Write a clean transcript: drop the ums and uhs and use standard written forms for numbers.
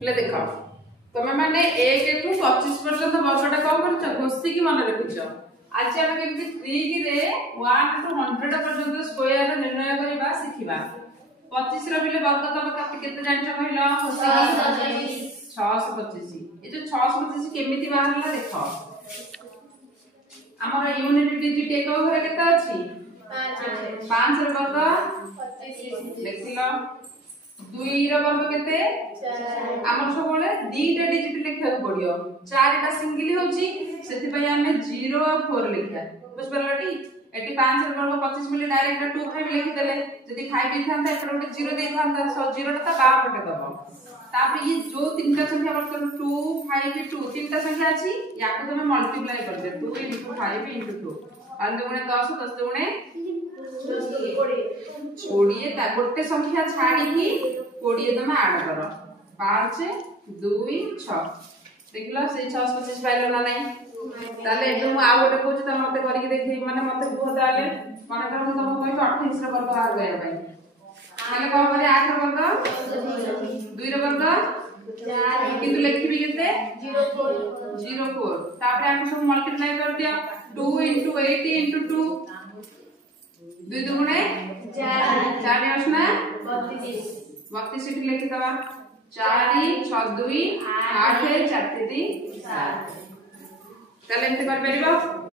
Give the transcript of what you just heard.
देख तुम मैंने 1 टू 25 पर्यंत वर्गटा कौन कर घोषिकी मन रखिच। आज आम केमती ट्रिक रे 1 टू 100 पर्यंत स्क्वायर निर्णय करबा सिखिबा। 25 रो बिले वर्ग तुम केते जानिछ कहलो 625। ए जो 625 केमिति बाहरला देखो हमर यूनिट डिजिट एक घरे केते अछि 5 रो वर्ग 25 लिखिलो 2 रो वर्ग केते 4 हमर सबले दीटा डिजिट लिखा पड़ियो 4 टा सिंगल होची सेति पय हमें 0 और 4 लिखा बुझ परलटी एटी 5 रो वर्ग 25 मिले डायरेक्ट 25 लिख देले जदी 5 लिखांता एपर गोटे 0 देखांता सो 0 टा बा पटे दबो तापर ये जो तीनटा संख्या वर्तन 2 5 2 तीनटा संख्या अछि याको तमे मल्टीप्लाई कर दे 2 5 2 5 दुगुणे 10 10 दुगुणे 20 ता गोटे संख्या छाडी की 20 तमे ऐड करो 5 2 6 देखलो से 625 पाइलो ना नहीं ताले एटु आ गोटे कोच त मते करी के देखि माने मते बुह दाले माने कर तुम कोइ 28 रो वर्ग आ गया भाई माने को करे 8 रो वर्ग 2 रो वर्ग 4 किंतु लिखबी केते 04 तापर आको सब मल्टीप्लाई कर दिया 2 80 2 2 दुगुणे 4 4 आसना 32 इट लिखि दबा 4 6 2 8 4 3 7 ताले एंते कर परिबो